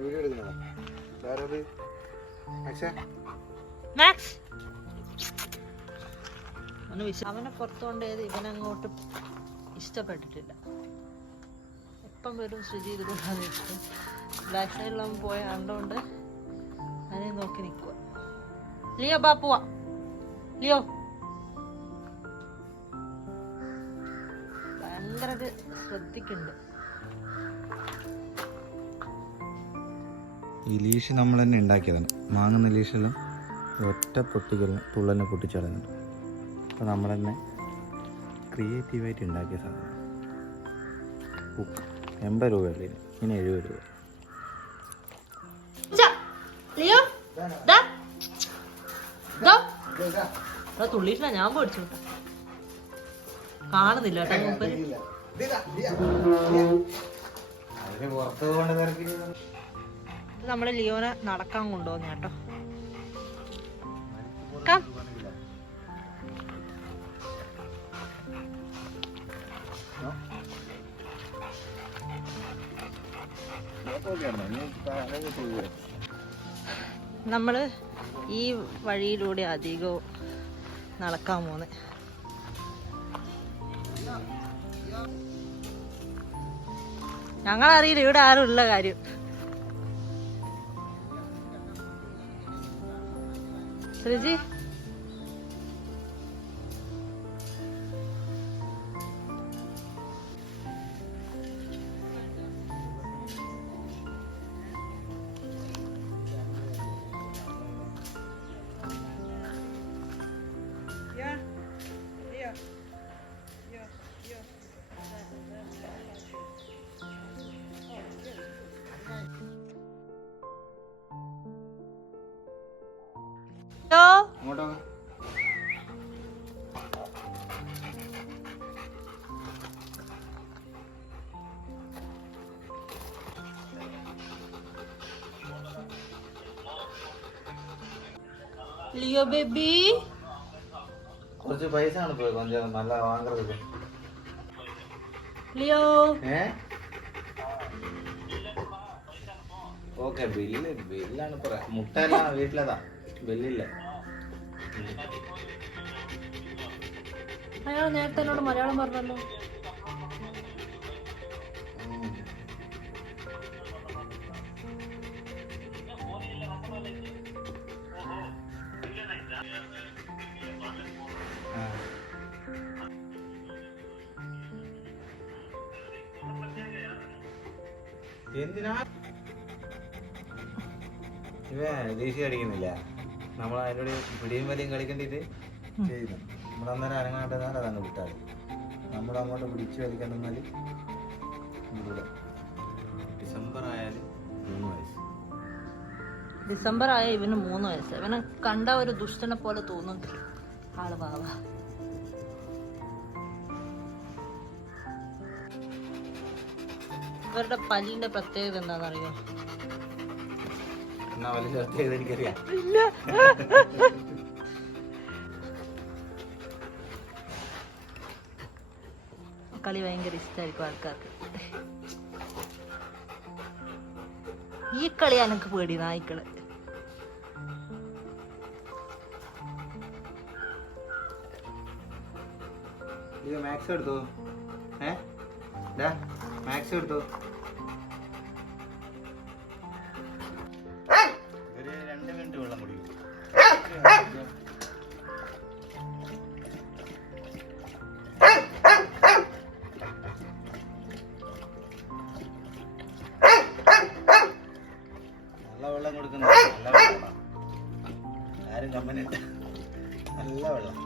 Video എടുക്കണോ? അവനെ പുറത്തുകൊണ്ടേത് ഇവനങ്ങോട്ട് ഇഷ്ടപ്പെട്ടിട്ടില്ല. എപ്പം വരും ശ്രുചി ഇതുകൊണ്ടാണ് ഇഷ്ടം. ബാക്ക് സൈഡിലവൻ പോയ കണ്ടുകൊണ്ട് അതിനെ നോക്കി നിൽക്കുക. ലിയോ ബാ പോവാ. ലിയോ ഭയങ്കര ശ്രദ്ധിക്കുന്നുണ്ട്. ഈ ലീഷ് നമ്മൾ തന്നെ ഉണ്ടാക്കിയതാണ്. വാങ്ങുന്ന ലീഷെല്ലാം ഒറ്റ തുള്ളലിനെ പൊട്ടിച്ചടങ്ങുന്നുണ്ട്. അപ്പോൾ നമ്മൾ തന്നെ ക്രിയേറ്റീവായിട്ട് ഉണ്ടാക്കിയ സാധനം. 80 രൂപയല്ലേ, ഇനി 70 രൂപ. തുള്ളിയിട്ടില്ല, ഞാൻ മേടിച്ചു കാണുന്നില്ല കേട്ടോ. നമ്മള് ലിയോനെ നടക്കാൻ കൊണ്ടുപോകുന്ന കേട്ടോ. നമ്മള് ഈ വഴിയിലൂടെ അധികവും നടക്കാൻ പോന്നെ. ഞങ്ങളറിയില്ല ഇവിടെ ആരും ഉള്ള കാര്യം. ശ്രീജി ലിയോ ബേബി കുറച്ച് പൈസ ആണ് പോയി കൊഞ്ചം നല്ല വാങ്ങരുത്. ലിയോ ഓക്കെ ബില്ലാണ് പറയാ. മുട്ടയെല്ലാം വീട്ടിലതാ, ബില്ലില്ല. അയാൾ നേരത്തെ എന്നോട് മലയാളം പറഞ്ഞല്ലോ. എന്തിനാ ഇവ ദേശീയ കളിക്കുന്നില്ല? നമ്മൾ അതിനോട് പിടിയും വലിയും കളിക്കേണ്ടിട്ട് ചെയ്യുന്നു. നമ്മളന്നേരം അനങ്ങാണ്ടെന്നാൽ അതങ്ങ് വിട്ടാൽ നമ്മളങ്ങോട്ട് പിടിച്ചു വലിക്കണ്ടെന്നാൽ ഇവിടെ ഡിസംബർ ആയാലും 3 വയസ്സ്. ഡിസംബർ ആയ ഇവന് 3 വയസ്സ്. ഇവനെ കണ്ട ഒരു ദുഷ്ടനെ പോലെ തോന്നുന്നുണ്ട്. ആള് പാവ. ഇവരുടെ പല്ലിന്റെ പ്രത്യേകത എന്താണെന്നറിയോ? എനിക്കറിയാം. കളി ഭയങ്കര ഇഷ്ടമായിരിക്കും ആൾക്കാർക്ക്. ഈ കളി എനിക്ക് പേടി, നായ്ക്കള്. മാക്സ് എടുത്തോ? മാക്സ് എടുത്തോ? ഒരു 2 മിനിറ്റ് വെള്ളം കുടിക്കും. നല്ല വെള്ളം കൊടുക്കുന്നു. നല്ല വെള്ളം, ആരും കമ്പനി നല്ല വെള്ളം.